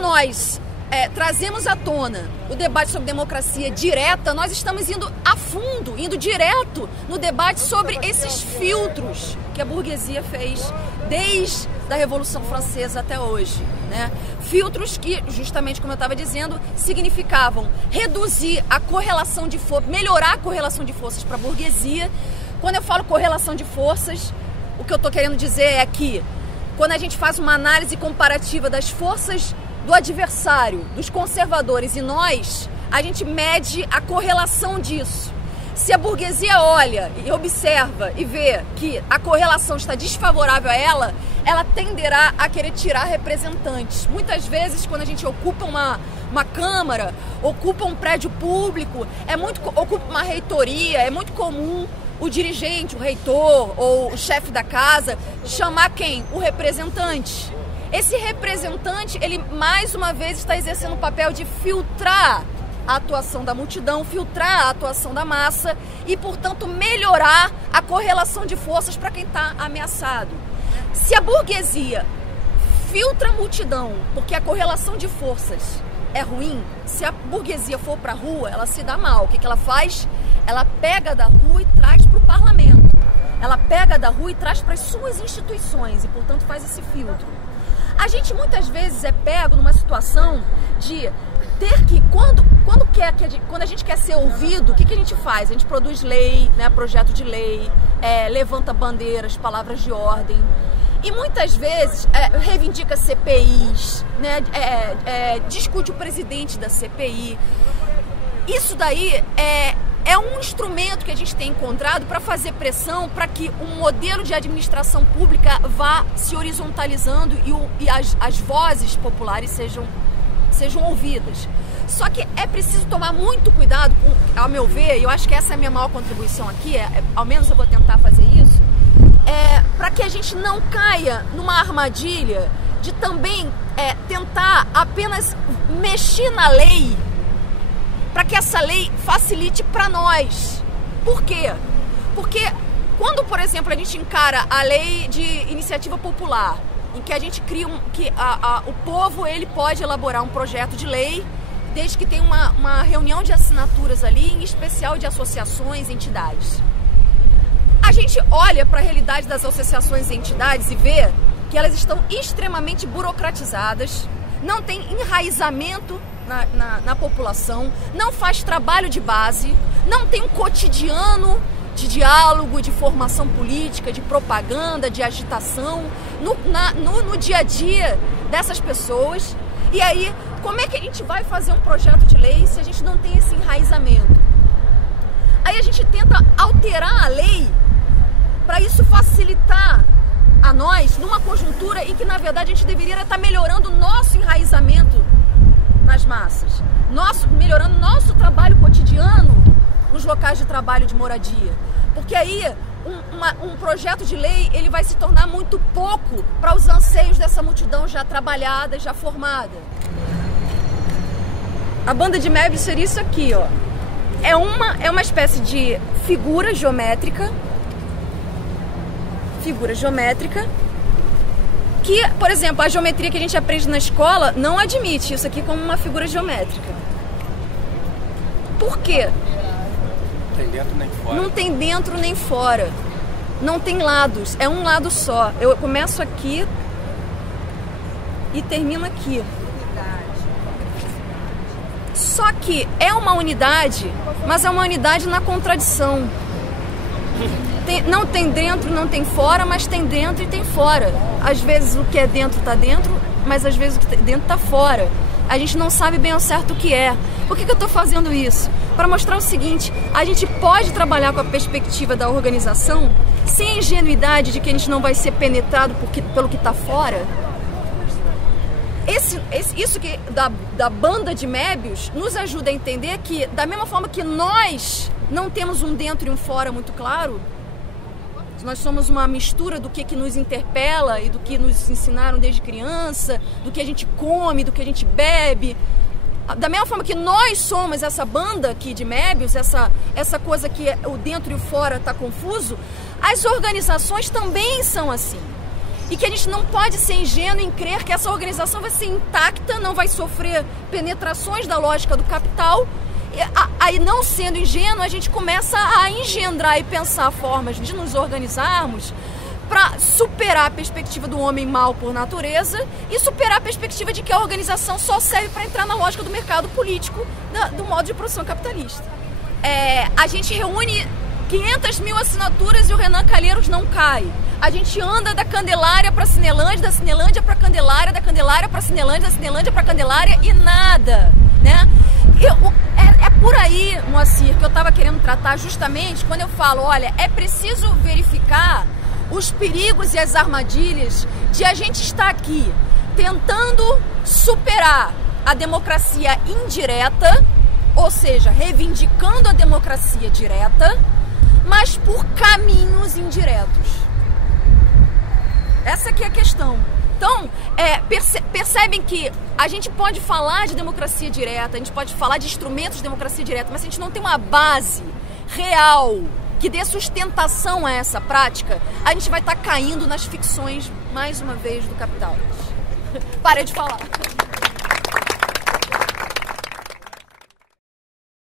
nós trazemos à tona o debate sobre democracia direta, nós estamos indo a fundo, indo direto no debate sobre esses filtros que a burguesia fez desde a Revolução Francesa até hoje, né? Filtros que, justamente como eu estava dizendo, significavam reduzir a correlação de forças, melhorar a correlação de forças para a burguesia. Quando eu falo correlação de forças, o que eu estou querendo dizer é que quando a gente faz uma análise comparativa das forças do adversário, dos conservadores e nós, a gente mede a correlação disso. Se a burguesia olha e observa e vê que a correlação está desfavorável a ela, ela tenderá a querer tirar representantes. Muitas vezes, quando a gente ocupa uma câmara, ocupa um prédio público, ocupa uma reitoria, é muito comum o dirigente, o reitor ou o chefe da casa chamar quem? O representante. Esse representante, ele mais uma vez está exercendo o papel de filtrar a atuação da multidão, filtrar a atuação da massa e, portanto, melhorar a correlação de forças para quem está ameaçado. Se a burguesia filtra a multidão porque a correlação de forças é ruim, se a burguesia for para a rua, ela se dá mal. O que ela faz? Ela pega da rua e traz para o parlamento. Ela pega da rua e traz para as suas instituições e, portanto, faz esse filtro. A gente muitas vezes é pego numa situação de ter que, quando a gente quer ser ouvido, o que a gente faz? A gente produz lei, né, projeto de lei, levanta bandeiras, palavras de ordem. E muitas vezes reivindica CPIs, né, discute o presidente da CPI. Isso daí é um instrumento que a gente tem encontrado para fazer pressão para que um modelo de administração pública vá se horizontalizando e as vozes populares sejam ouvidas. Só que é preciso tomar muito cuidado, ao meu ver, e eu acho que essa é a minha maior contribuição aqui, ao menos eu vou tentar fazer isso, para que a gente não caia numa armadilha de também tentar apenas mexer na lei para que essa lei facilite para nós. Por quê? Porque quando, por exemplo, a gente encara a lei de iniciativa popular, em que a gente cria o povo ele pode elaborar um projeto de lei, desde que tenha uma reunião de assinaturas ali, em especial de associações e entidades. A gente olha para a realidade das associações e entidades e vê que elas estão extremamente burocratizadas, não tem enraizamento na população, não faz trabalho de base, não tem um cotidiano de diálogo, de formação política, de propaganda, de agitação no dia a dia dessas pessoas. E aí, como é que a gente vai fazer um projeto de lei se a gente não tem esse enraizamento? Aí a gente tenta alterar a lei para isso facilitar a nós numa conjuntura em que, na verdade, a gente deveria estar melhorando o nosso enraizamento nas massas, melhorando nosso trabalho cotidiano nos locais de trabalho de moradia. Porque aí um projeto de lei ele vai se tornar muito pouco para os anseios dessa multidão já trabalhada, já formada. A banda de Möbius seria isso aqui, ó. É uma espécie de figura geométrica que, por exemplo, a geometria que a gente aprende na escola não admite isso aqui como uma figura geométrica. Por quê? Não tem dentro nem fora. Não tem dentro nem fora. Não tem lados, é um lado só. Eu começo aqui e termino aqui. Só que é uma unidade, mas é uma unidade na contradição. Não tem dentro, não tem fora, mas tem dentro e tem fora. Às vezes o que é dentro está dentro, mas às vezes o que é dentro está fora. A gente não sabe bem ao certo o que é. Por que eu estou fazendo isso? Para mostrar o seguinte: a gente pode trabalhar com a perspectiva da organização sem a ingenuidade de que a gente não vai ser penetrado pelo que está fora. Isso que da banda de Möbius nos ajuda a entender que, da mesma forma que nós não temos um dentro e um fora muito claro, nós somos uma mistura do que nos interpela e do que nos ensinaram desde criança, do que a gente come, do que a gente bebe. Da mesma forma que nós somos essa banda aqui de Möbius, essa coisa que o dentro e o fora está confuso, as organizações também são assim. e que a gente não pode ser ingênuo em crer que essa organização vai ser intacta, não vai sofrer penetrações da lógica do capital. Aí, não sendo ingênuo, a gente começa a engendrar e pensar formas de nos organizarmos para superar a perspectiva do homem mau por natureza e superar a perspectiva de que a organização só serve para entrar na lógica do mercado político, do modo de produção capitalista. A gente reúne 500 mil assinaturas e o Renan Calheiros não cai. A gente anda da Candelária para Cinelândia, da Cinelândia para Candelária, da Candelária para Cinelândia, da Cinelândia para Candelária e nada, né? É por aí, Moacir, que eu estava querendo tratar justamente quando eu falo, olha, é preciso verificar os perigos e as armadilhas de a gente estar aqui tentando superar a democracia indireta, ou seja, reivindicando a democracia direta, mas por caminhos indiretos. Essa aqui é a questão. Então, percebem que a gente pode falar de democracia direta, a gente pode falar de instrumentos de democracia direta, mas se a gente não tem uma base real que dê sustentação a essa prática, a gente vai estar caindo nas ficções, mais uma vez, do capital. Parei de falar.